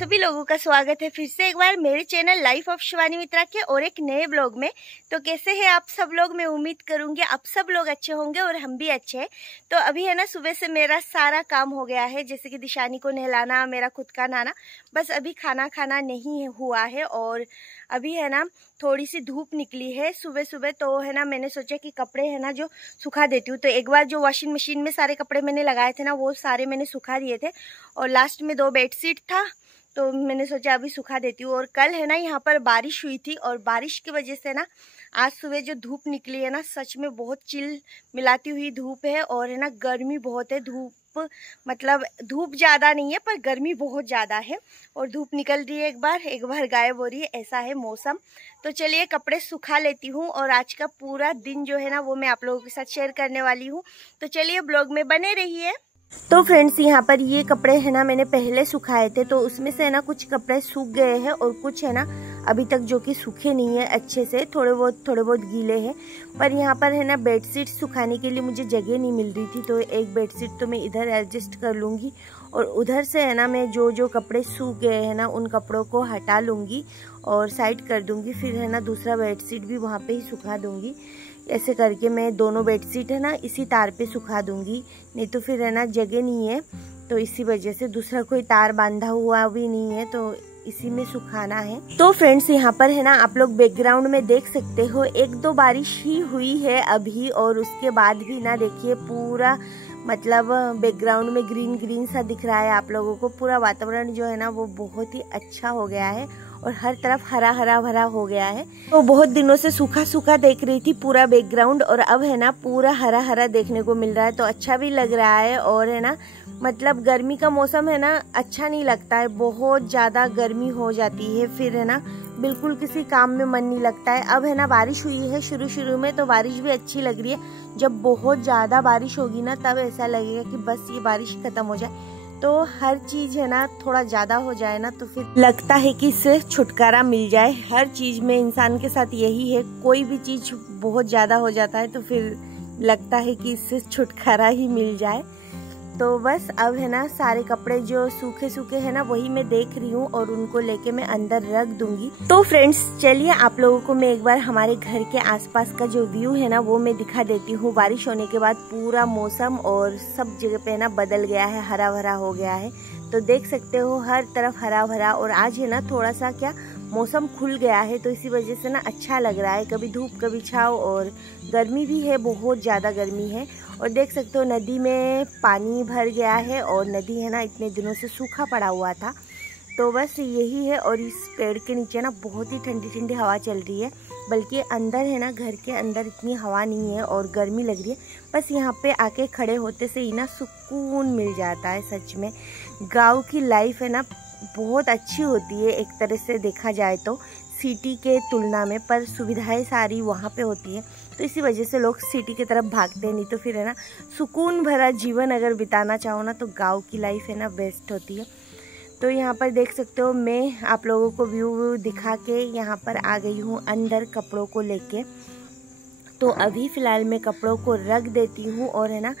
सभी लोगों का स्वागत है फिर से एक बार मेरे चैनल लाइफ ऑफ शिवानी मित्रा के और एक नए ब्लॉग में। तो कैसे हैं आप सब लोग? मैं उम्मीद करूंगी आप सब लोग अच्छे होंगे और हम भी अच्छे हैं। तो अभी है ना, सुबह से मेरा सारा काम हो गया है, जैसे कि दिशानी को नहलाना, मेरा खुद का नहाना। बस अभी खाना खाना नहीं हुआ है और अभी है ना थोड़ी सी धूप निकली है सुबह सुबह। तो है ना मैंने सोचा कि कपड़े है ना जो सुखा देती हूँ। तो एक बार जो वॉशिंग मशीन में सारे कपड़े मैंने लगाए थे ना, वो सारे मैंने सुखा दिए थे और लास्ट में 2 बेडशीट था तो मैंने सोचा अभी सुखा देती हूँ। और कल है ना यहाँ पर बारिश हुई थी और बारिश की वजह से ना आज सुबह जो धूप निकली है ना, सच में बहुत चिल मिलाती हुई धूप है। और है ना गर्मी बहुत है, धूप मतलब धूप ज़्यादा नहीं है पर गर्मी बहुत ज़्यादा है। और धूप निकल रही है एक बार गायब हो रही है, ऐसा है मौसम। तो चलिए कपड़े सुखा लेती हूँ और आज का पूरा दिन जो है ना वो मैं आप लोगों के साथ शेयर करने वाली हूँ। तो चलिए ब्लॉग में बने रहिए। तो फ्रेंड्स यहाँ पर ये कपड़े है ना मैंने पहले सुखाए थे, तो उसमें से है ना कुछ कपड़े सूख गए हैं और कुछ है ना अभी तक जो कि सूखे नहीं है अच्छे से, थोड़े बहुत गीले हैं। पर यहाँ पर है ना बेडशीट सुखाने के लिए मुझे जगह नहीं मिल रही थी, तो एक बेडशीट तो मैं इधर एडजस्ट कर लूँगी और उधर से है ना मैं जो कपड़े सूख गए हैं ना उन कपड़ों को हटा लूँगी और साइड कर दूँगी। फिर है ना दूसरा बेडशीट भी वहाँ पे ही सुखा दूँगी। ऐसे करके मैं दोनों बेडशीट है ना इसी तार पे सुखा दूंगी, नहीं तो फिर है ना जगह नहीं है। तो इसी वजह से दूसरा कोई तार बांधा हुआ भी नहीं है, तो इसी में सुखाना है। तो फ्रेंड्स यहाँ पर है ना आप लोग बैकग्राउंड में देख सकते हो 1-2 बारिश ही हुई है अभी और उसके बाद भी ना देखिए पूरा मतलब बैकग्राउंड में ग्रीन सा दिख रहा है आप लोगों को। पूरा वातावरण जो है ना वो बहुत ही अच्छा हो गया है और हर तरफ हरा भरा हो गया है। तो बहुत दिनों से सूखा देख रही थी पूरा बैकग्राउंड और अब है ना पूरा हरा देखने को मिल रहा है, तो अच्छा भी लग रहा है। और है ना मतलब गर्मी का मौसम है ना अच्छा नहीं लगता है, बहुत ज़्यादा गर्मी हो जाती है, फिर है ना बिल्कुल किसी काम में मन नहीं लगता है। अब है ना बारिश हुई है शुरू में, तो बारिश भी अच्छी लग रही है। जब बहुत ज़्यादा बारिश होगी ना तब ऐसा लगेगा कि बस ये बारिश खत्म हो जाए। तो हर चीज़ है ना थोड़ा ज़्यादा हो जाए ना तो फिर लगता है कि इससे छुटकारा मिल जाए। हर चीज़ में इंसान के साथ यही है, कोई भी चीज़ बहुत ज़्यादा हो जाता है तो फिर लगता है कि इससे छुटकारा ही मिल जाए। तो बस अब है ना सारे कपड़े जो सूखे है ना वही मैं देख रही हूँ और उनको लेके मैं अंदर रख दूंगी। तो फ्रेंड्स चलिए आप लोगों को मैं एक बार हमारे घर के आसपास का जो व्यू है ना वो मैं दिखा देती हूँ। बारिश होने के बाद पूरा मौसम और सब जगह पे ना बदल गया है, हरा भरा हो गया है। तो देख सकते हो हर तरफ हरा भरा। और आज है ना थोड़ा सा क्या मौसम खुल गया है, तो इसी वजह से ना अच्छा लग रहा है, कभी धूप कभी छाँव। और गर्मी भी है, बहुत ज़्यादा गर्मी है। और देख सकते हो नदी में पानी भर गया है और नदी है ना इतने दिनों से सूखा पड़ा हुआ था। तो बस यही है। और इस पेड़ के नीचे ना बहुत ही ठंडी हवा चल रही है, बल्कि अंदर है ना घर के अंदर इतनी हवा नहीं है और गर्मी लग रही है। बस यहाँ पे आके खड़े होते से ही ना सुकून मिल जाता है। सच में गाँव की लाइफ है ना बहुत अच्छी होती है एक तरह से देखा जाए तो सिटी के तुलना में, पर सुविधाएं सारी वहाँ पे होती है, तो इसी वजह से लोग सिटी की तरफ भागते हैं। नहीं तो फिर है ना सुकून भरा जीवन अगर बिताना चाहो ना तो गांव की लाइफ है ना बेस्ट होती है। तो यहाँ पर देख सकते हो मैं आप लोगों को व्यू दिखा के यहाँ पर आ गई हूँ अंदर कपड़ों को लेके। तो अभी फ़िलहाल मैं कपड़ों को रख देती हूँ और है ना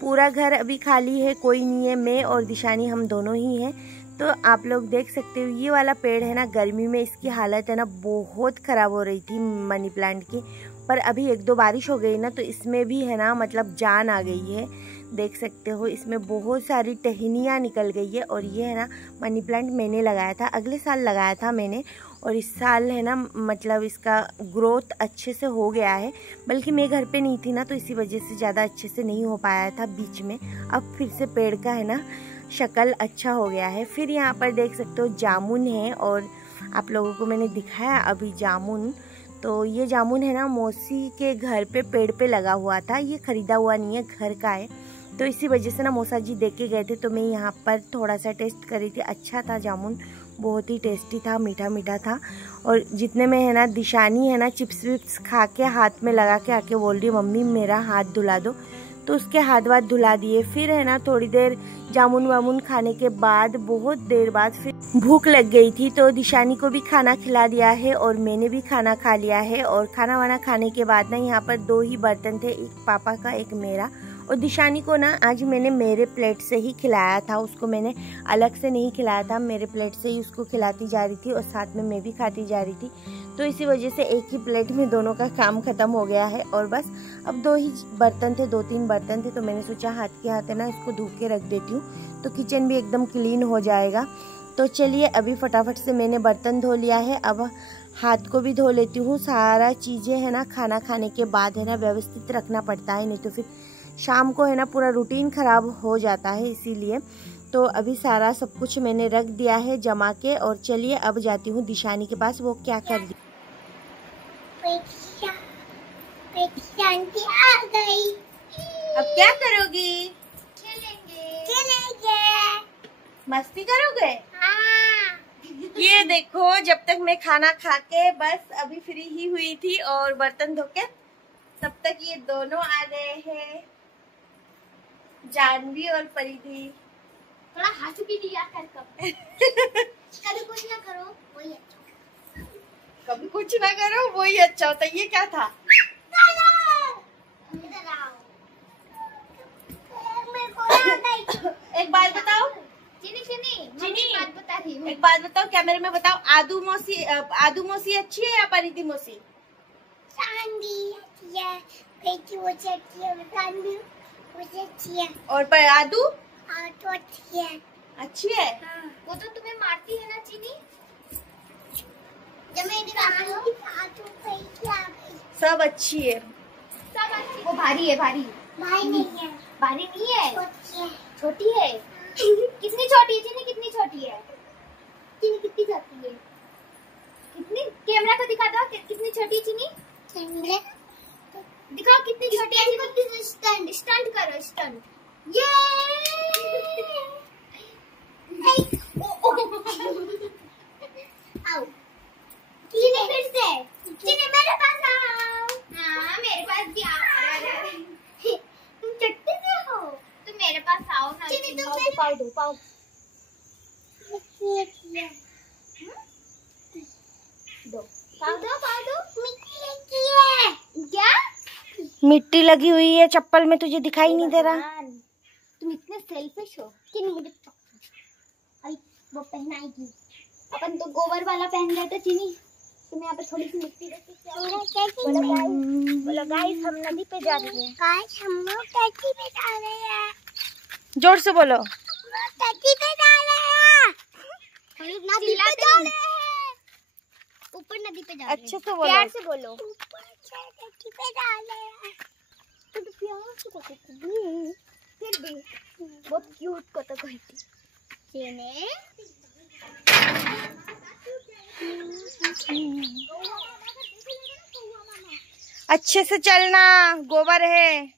पूरा घर अभी खाली है, कोई नहीं है, मैं और दिशानी हम दोनों ही हैं। तो आप लोग देख सकते हो ये वाला पेड़ है ना गर्मी में इसकी हालत है ना बहुत ख़राब हो रही थी मनी प्लांट की, पर अभी 1-2 बारिश हो गई ना तो इसमें भी है ना मतलब जान आ गई है। देख सकते हो इसमें बहुत सारी टहनियाँ निकल गई है। और ये है ना मनी प्लांट मैंने लगाया था, अगले साल लगाया था मैंने, और इस साल है ना मतलब इसका ग्रोथ अच्छे से हो गया है। बल्कि मैं घर पे नहीं थी ना तो इसी वजह से ज़्यादा अच्छे से नहीं हो पाया था बीच में। अब फिर से पेड़ का है ना शक्ल अच्छा हो गया है। फिर यहाँ पर देख सकते हो जामुन है और आप लोगों को मैंने दिखाया अभी जामुन। तो ये जामुन है ना मौसी के घर पे पेड़ पे लगा हुआ था, ये खरीदा हुआ नहीं है, घर का है। तो इसी वजह से ना मौसा जी दे के गए थे तो मैं यहाँ पर थोड़ा सा टेस्ट करी थी। अच्छा था जामुन, बहुत ही टेस्टी था, मीठा था। और जितने में है ना दिशानी है ना चिप्स विप्स खा के हाथ में लगा के आके बोल रही मम्मी मेरा हाथ धुला दो, तो उसके हाथ धुला दिए। फिर है ना थोड़ी देर जामुन वामुन खाने के बाद बहुत देर बाद फिर भूख लग गई थी, तो दिशानी को भी खाना खिला दिया है और मैंने भी खाना खा लिया है। और खाना वाना खाने के बाद ना यहाँ पर 2 ही बर्तन थे, एक पापा का एक मेरा, और दिशानी को ना आज मैंने मेरे प्लेट से ही खिलाया था, उसको मैंने अलग से नहीं खिलाया था, मेरे प्लेट से ही उसको खिलाती जा रही थी और साथ में मैं भी खाती जा रही थी। तो इसी वजह से एक ही प्लेट में दोनों का काम ख़त्म हो गया है। और बस अब 2 ही बर्तन थे, 2-3 बर्तन थे, तो मैंने सोचा हाथ के हाथ है ना इसको धो के रख देती हूँ तो किचन भी एकदम क्लीन हो जाएगा। तो चलिए अभी फटाफट से मैंने बर्तन धो लिया है, अब हाथ को भी धो लेती हूँ। सारा चीज़ें है ना खाना खाने के बाद है ना व्यवस्थित रखना पड़ता है, नहीं तो फिर शाम को है ना पूरा रूटीन ख़राब हो जाता है, इसीलिए। तो अभी सारा सब कुछ मैंने रख दिया है जमा के। और चलिए अब जाती हूँ दिशानी के पास, वो क्या कर रही। आ गई। अब क्या करोगी? खेलेंगे। मस्ती करोगे? हाँ। ये देखो, जब तक मैं खाना खा के बस अभी फ्री ही हुई थी और बर्तन धो के, तब तक ये दोनों आ गए हैं, जानवी और परिधि। थोड़ा हंस भी दिया कर। कभी कुछ ना करो वही अच्छा, कभी कुछ ना करो वही अच्छा होता है। ये क्या था? एक बात बताओ चीनी, बात बता रही हूँ। एक बात बताओ, कैमरे में बताओ, आदू मौसी अच्छी है या परिधि मौसी? अच्छी है। और पर आदू तो अच्छी है। अच्छी है? हाँ। वो तो तुम्हें मारती है ना चीनी? जब मैं सब अच्छी है, सब अच्छी। वो भारी है? भारी नहीं है। भारी नहीं है, छोटी है। कितनी छोटी है चीनी? कितनी छोटी है चीनी? कितनी छोटी है? कितनी? कैमरा को दिखा दो, कितनी छोटी चीनी? कैमरा दिखाओ कितनी छोटी है। स्टंट करो, स्टंट। ये आओ चीनी, फिर से चीनी मेरे पास आओ। हाँ मेरे पास भी आओ। तुम चट्टी से हो तो मेरे पास आओ ना। चीनी तुम पाओ दो, पाओ क्या? मिट्टी लगी हुई है चप्पल में, तुझे दिखाई नहीं दे रहा? तुम इतने सेल्फिश हो कि मुझे वो पहनाएगी। अपन तो गोबर वाला पहन रहे थे चीनी, तुम यहाँ पे थोड़ी सी मिट्टी बोलो गाइस हम नदी पे जा रहे हैं। गाइस हम लोग नदी पे जा रहे हैं। जोर से बोलो। नदी पे जा रहे हैं। नदी पे जा रहे हैं। ऊपर नदी पे जा रहे हैं। अच्छे से बोलो, प्यार से बोलो। ऊपर नदी पे जा रहे हैं। तो प्यार से बोलो। फिर भी बहुत क्यूट को तो कहती चीनी। अच्छे से चलना, गोबर है।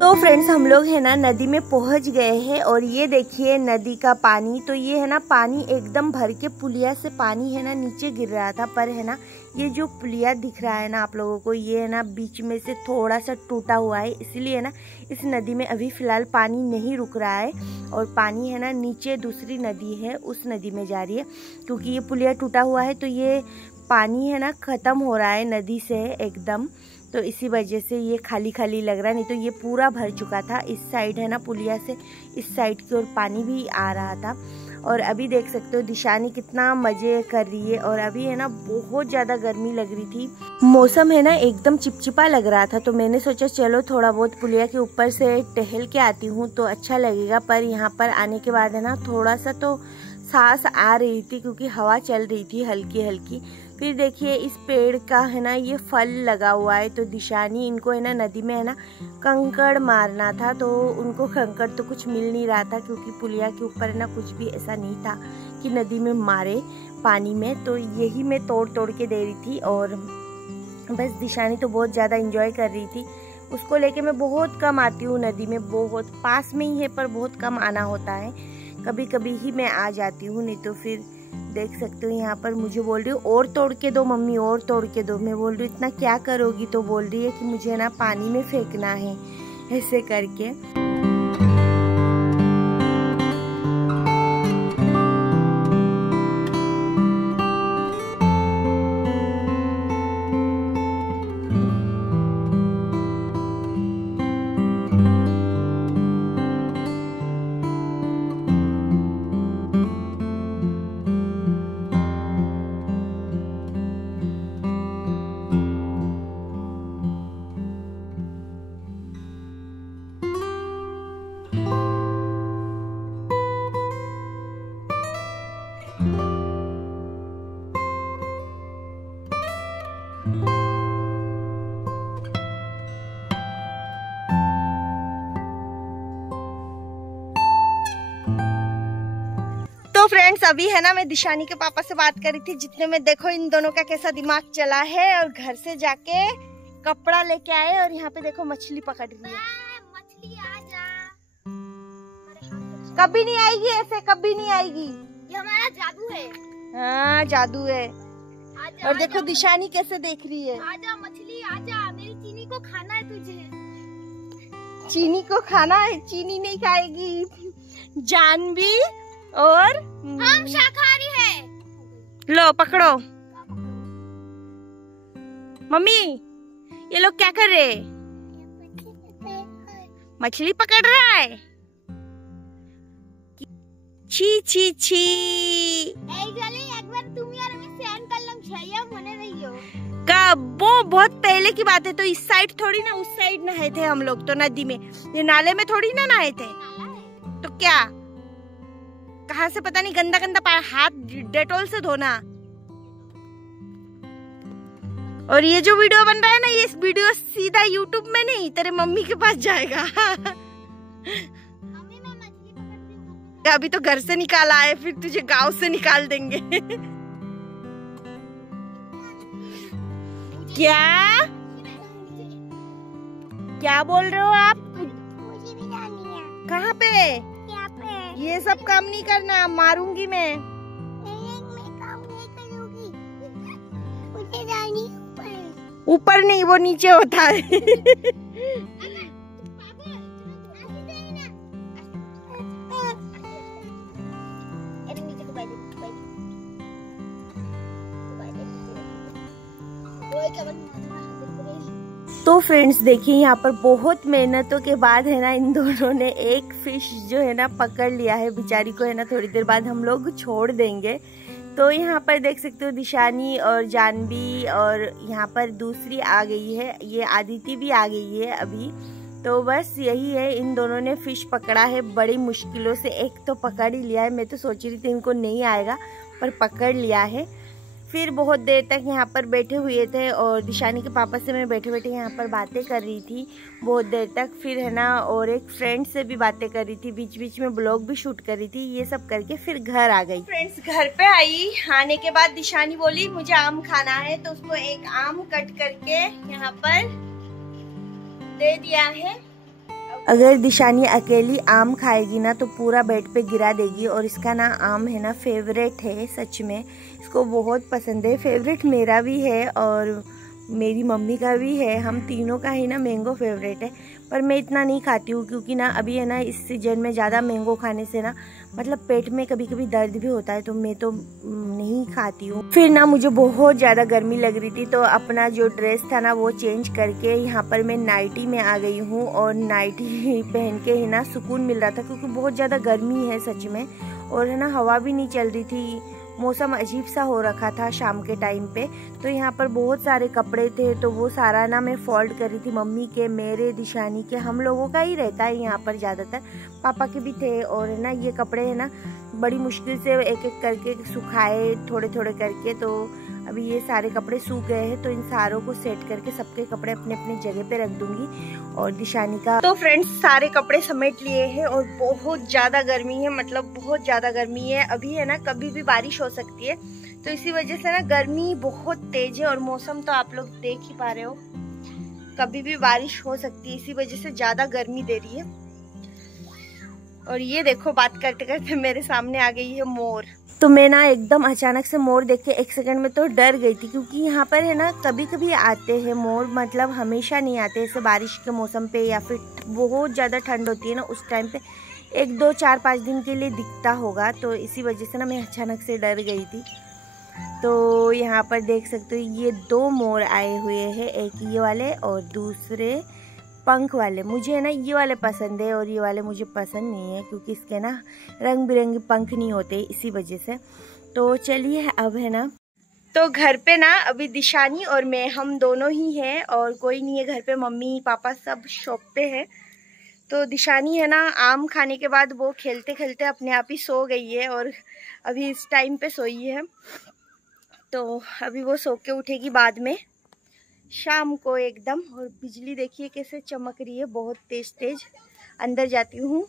तो फ्रेंड्स हम लोग है ना नदी में पहुंच गए हैं और ये देखिए नदी का पानी। तो ये है ना पानी एकदम भर के पुलिया से पानी है ना नीचे गिर रहा था, पर है ना ये जो पुलिया दिख रहा है ना आप लोगों को, ये है ना बीच में से थोड़ा सा टूटा हुआ है, इसलिए ना इस नदी में अभी फ़िलहाल पानी नहीं रुक रहा है। और पानी है ना नीचे दूसरी नदी है उस नदी में जा रही है, क्योंकि ये पुलिया टूटा हुआ है तो ये पानी है ना ख़त्म हो रहा है नदी से एकदम, तो इसी वजह से ये खाली खाली लग रहा है, नहीं तो ये पूरा भर चुका था। इस साइड है ना पुलिया से इस साइड की ओर पानी भी आ रहा था। और अभी देख सकते हो दिशानी कितना मज़े कर रही है। और अभी है ना बहुत ज़्यादा गर्मी लग रही थी, मौसम है ना एकदम चिपचिपा लग रहा था, तो मैंने सोचा चलो थोड़ा बहुत पुलिया के ऊपर से टहल के आती हूँ तो अच्छा लगेगा। पर यहाँ पर आने के बाद है ना थोड़ा सा तो सांस आ रही थी, क्योंकि हवा चल रही थी हल्की हल्की। फिर देखिए इस पेड़ का है ना ये फल लगा हुआ है, तो दिशानी इनको है ना नदी में है ना कंकड़ मारना था, तो उनको कंकड़ तो कुछ मिल नहीं रहा था, क्योंकि पुलिया के ऊपर है ना कुछ भी ऐसा नहीं था कि नदी में मारे पानी में, तो यही मैं तोड़ तोड़ के दे रही थी। और बस दिशानी तो बहुत ज़्यादा इंजॉय कर रही थी, उसको लेके मैं बहुत कम आती हूँ नदी में, बहुत पास में ही है पर बहुत कम आना होता है, कभी कभी ही मैं आ जाती हूँ, नहीं तो फिर देख सकते हो यहाँ पर मुझे बोल रही हो और तोड़ के दो मम्मी, और तोड़ के दो। मैं बोल रही हूँ इतना क्या करोगी, तो बोल रही है कि मुझे ना पानी में फेंकना है, ऐसे करके। तो फ्रेंड्स अभी है ना मैं दिशानी के पापा से बात करी थी, जितने में देखो इन दोनों का कैसा दिमाग चला है और घर से जाके कपड़ा लेके आए और यहाँ पे देखो मछली पकड़ रही है। मछली आजा, कभी नहीं आएगी ऐसे, कभी नहीं आएगी, ये हमारा जादू है। हाँ जादू है। आजा, और देखो दिशानी कैसे देख रही है। आजा मछली आजा, मेरी चीनी को खाना है तुझे। चीनी को खाना है? चीनी नहीं खाएगी, जानवी और हम शाकाहारी है। लो पकड़ो। मम्मी ये लोग क्या कर रहे? मछली पकड़ रहा है। छी छी छी। एक बार तुम यार हमें सहन कर लम छाया मने रही हो। कब? वो बहुत पहले की बात है। तो इस साइड थोड़ी ना, उस साइड नहाए थे हम लोग तो नदी में, ये नाले में थोड़ी ना नहाए थे। तो क्या कहाँ से पता नहीं, गंदा गंदा हाथ डेटॉल से धोना। और ये जो वीडियो बन रहा है ना, ये वीडियो सीधा यूट्यूब में नहीं, तेरे मम्मी के पास जाएगा। अभी तो घर से निकाला है, फिर तुझे गांव से निकाल देंगे। क्या क्या बोल रहे हो आप? मुझे भी जानी है। कहाँ पे? यहाँ पे। ये सब काम नहीं करना, मारूंगी मैं। काम नहीं करूंगी, मुझे जानी ऊपर। ऊपर नहीं, वो नीचे होता है। तो फ्रेंड्स देखिए यहाँ पर बहुत मेहनतों के बाद है ना इन दोनों ने एक फिश जो है ना पकड़ लिया है। बेचारी को है ना थोड़ी देर बाद हम लोग छोड़ देंगे। तो यहाँ पर देख सकते हो दिशानी और जानवी, और यहाँ पर दूसरी आ गई है, ये आदिति भी आ गई है अभी। तो बस यही है, इन दोनों ने फिश पकड़ा है बड़ी मुश्किलों से। एक तो पकड़ ही लिया है, मैं तो सोच रही थी इनको नहीं आएगा, पर पकड़ लिया है। फिर बहुत देर तक यहाँ पर बैठे हुए थे और दिशानी के पापा से मैं बैठे बैठे यहाँ पर बातें कर रही थी बहुत देर तक। फिर है ना और एक फ्रेंड से भी बातें कर रही थी, बीच बीच में ब्लॉग भी शूट कर रही थी। ये सब करके फिर घर आ गई। फ्रेंड्स घर पे आई, आने के बाद दिशानी बोली मुझे आम खाना है, तो उसको एक आम कट करके यहाँ पर दे दिया है। अगर दिशानी अकेली आम खाएगी ना तो पूरा बेड पे गिरा देगी। और इसका ना आम है ना फेवरेट है, सच में इसको बहुत पसंद है। फेवरेट मेरा भी है और मेरी मम्मी का भी है, हम तीनों का ही ना मैंगो फेवरेट है। पर मैं इतना नहीं खाती हूँ क्योंकि ना अभी है ना इस सीजन में ज़्यादा मैंगो खाने से ना मतलब पेट में कभी कभी दर्द भी होता है, तो मैं तो नहीं खाती हूँ। फिर ना मुझे बहुत ज़्यादा गर्मी लग रही थी, तो अपना जो ड्रेस था ना वो चेंज करके यहाँ पर मैं नाइटी में आ गई हूँ। और नाइटी पहन के है ना सुकून मिल रहा था क्योंकि बहुत ज़्यादा गर्मी है सच में। और है ना हवा भी नहीं चल रही थी, मौसम अजीब सा हो रखा था शाम के टाइम पे। तो यहाँ पर बहुत सारे कपड़े थे, तो वो सारा ना मैं फोल्ड कर रही थी। मम्मी के, मेरे, दिशानी के, हम लोगों का ही रहता है यहाँ पर ज़्यादातर, पापा के भी थे। और है ना ये कपड़े है ना बड़ी मुश्किल से एक एक करके सुखाए, थोड़े थोड़े करके। तो अभी ये सारे कपड़े सूख गए हैं, तो इन सारों को सेट करके सबके कपड़े अपने अपने जगह पे रख दूंगी। और दिशानी का तो फ्रेंड्स सारे कपड़े समेट लिए हैं और बहुत ज़्यादा गर्मी है, मतलब बहुत ज़्यादा गर्मी है। अभी है ना कभी भी बारिश हो सकती है, तो इसी वजह से ना गर्मी बहुत तेज है। और मौसम तो आप लोग देख ही पा रहे हो, कभी भी बारिश हो सकती है, इसी वजह से ज़्यादा गर्मी दे रही है। और ये देखो बात करते करते मेरे सामने आ गई है मोर। तो मैं ना एकदम अचानक से मोर देख के एक सेकंड में तो डर गई थी, क्योंकि यहाँ पर है ना कभी कभी आते हैं मोर, मतलब हमेशा नहीं आते। ऐसे बारिश के मौसम पे या फिर बहुत ज़्यादा ठंड होती है ना उस टाइम पे 1, 2, 4, 5 दिन के लिए दिखता होगा। तो इसी वजह से ना मैं अचानक से डर गई थी। तो यहाँ पर देख सकते हो ये 2 मोर आए हुए हैं, एक ये वाले और दूसरे पंख वाले। मुझे है ना ये वाले पसंद है और ये वाले मुझे पसंद नहीं है, क्योंकि इसके ना रंग बिरंगे पंख नहीं होते, इसी वजह से। तो चलिए अब है ना, तो घर पे ना अभी दिशानी और मैं हम दोनों ही हैं और कोई नहीं है घर पे। मम्मी पापा सब शॉप पे है। तो दिशानी है ना आम खाने के बाद वो खेलते खेलते अपने आप ही सो गई है और अभी इस टाइम पे सोई है। तो अभी वो सो के उठेगी बाद में। शाम को एकदम। और बिजली देखिए कैसे चमक रही है, बहुत तेज तेज। अंदर जाती हूँ,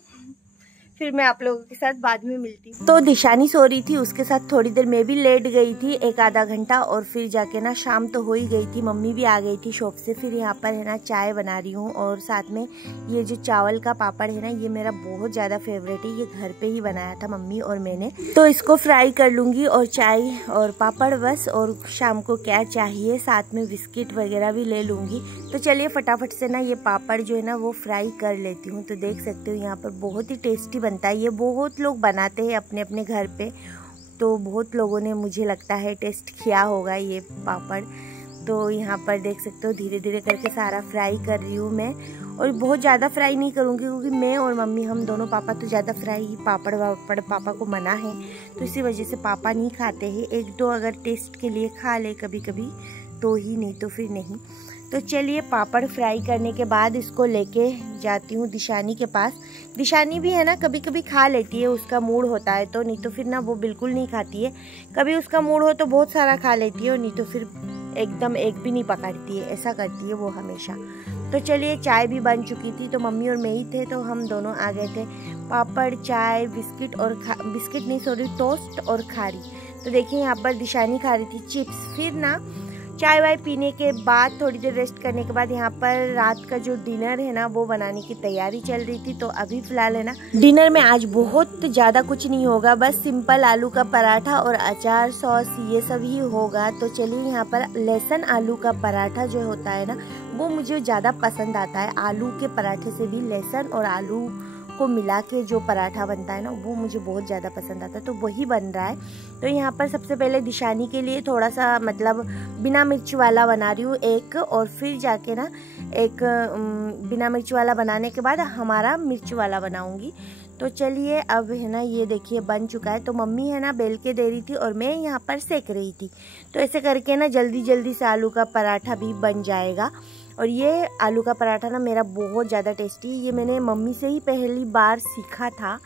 फिर मैं आप लोगों के साथ बाद में मिलती हूँ। तो दिशानी सो रही थी, उसके साथ थोड़ी देर मैं भी लेट गई थी, एक आधा घंटा। और फिर जाके ना शाम तो हो ही गई थी, मम्मी भी आ गई थी शॉप से। फिर यहाँ पर है ना चाय बना रही हूँ, और साथ में ये जो चावल का पापड़ है ना, ये मेरा बहुत ज़्यादा फेवरेट है। ये घर पे ही बनाया था मम्मी और मैंने, तो इसको फ्राई कर लूँगी। और चाय और पापड़ बस। और शाम को क्या चाहिए, साथ में बिस्किट वगैरह भी ले लूँगी। तो चलिए फटाफट से ना ये पापड़ जो है ना वो फ्राई कर लेती हूँ। तो देख सकते हो यहाँ पर बहुत ही टेस्टी बनता है। ये बहुत लोग बनाते हैं अपने अपने घर पे, तो बहुत लोगों ने मुझे लगता है टेस्ट किया होगा ये पापड़। तो यहाँ पर देख सकते हो धीरे धीरे करके सारा फ्राई कर रही हूँ मैं। और बहुत ज़्यादा फ्राई नहीं करूँगी, क्योंकि मैं और मम्मी हम दोनों, पापा तो ज़्यादा फ्राई ही पापड़ वापड़ पापा को मना है, तो इसी वजह से पापा नहीं खाते हैं। एक दो अगर टेस्ट के लिए खा ले कभी कभी तो ही, नहीं तो फिर नहीं। तो चलिए पापड़ फ्राई करने के बाद इसको लेके जाती हूँ दिशानी के पास। दिशानी भी है ना कभी कभी खा लेती है, उसका मूड होता है तो, नहीं तो फिर ना वो बिल्कुल नहीं खाती है। कभी उसका मूड हो तो बहुत सारा खा लेती है, और नहीं तो फिर एकदम एक भी नहीं पकड़ती है, ऐसा करती है वो हमेशा। तो चलिए चाय भी बन चुकी थी, तो मम्मी और मैं ही थे, तो हम दोनों आ गए थे। पापड़, चाय, बिस्किट और बिस्किट नहीं सॉरी टोस्ट और खारी। तो देखिए यहाँ पर दिशानी खा रही थी चिप्स। फिर ना चाय वाय पीने के बाद थोड़ी देर रेस्ट करने के बाद यहाँ पर रात का जो डिनर है ना वो बनाने की तैयारी चल रही थी। तो अभी फिलहाल है ना डिनर में आज बहुत ज़्यादा कुछ नहीं होगा, बस सिंपल आलू का पराठा और अचार सॉस ये सब ही होगा। तो चलिए यहाँ पर लहसुन आलू का पराठा जो होता है ना वो मुझे ज़्यादा पसंद आता है। आलू के पराठे से भी लहसुन और आलू को मिला के जो पराठा बनता है ना वो मुझे बहुत ज़्यादा पसंद आता है, तो वही बन रहा है। तो यहाँ पर सबसे पहले दिशानी के लिए थोड़ा सा मतलब बिना मिर्च वाला बना रही हूँ एक, और फिर जाके ना एक बिना मिर्च वाला बनाने के बाद हमारा मिर्च वाला बनाऊँगी। तो चलिए अब है ना ये देखिए बन चुका है। तो मम्मी है ना बेल के दे रही थी और मैं यहाँ पर सेक रही थी। तो ऐसे करके ना जल्दी जल्दी से आलू का पराठा भी बन जाएगा। और ये आलू का पराठा ना मेरा बहुत ज़्यादा टेस्टी है। ये मैंने मम्मी से ही पहली बार सीखा था,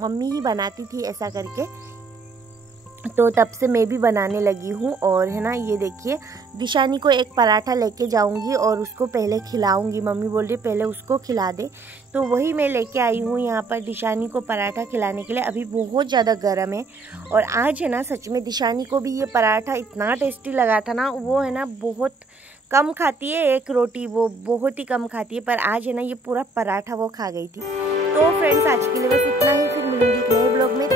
मम्मी ही बनाती थी ऐसा करके, तो तब से मैं भी बनाने लगी हूँ। और है ना ये देखिए दिशानी को एक पराठा लेके जाऊँगी और उसको पहले खिलाऊँगी। मम्मी बोल रही पहले उसको खिला दे, तो वही मैं लेके आई हूँ यहाँ पर दिशानी को पराठा खिलाने के लिए। अभी बहुत ज़्यादा गर्म है, और आज है ना सच में दिशानी को भी ये पराठा इतना टेस्टी लगा था ना। वो है ना बहुत कम खाती है, एक रोटी वो बहुत ही कम खाती है, पर आज है ना ये पूरा पराठा वो खा गई थी। तो फ्रेंड्स आज के लिए बस इतना ही, फिर मिलूंगी एक नए ब्लॉग में।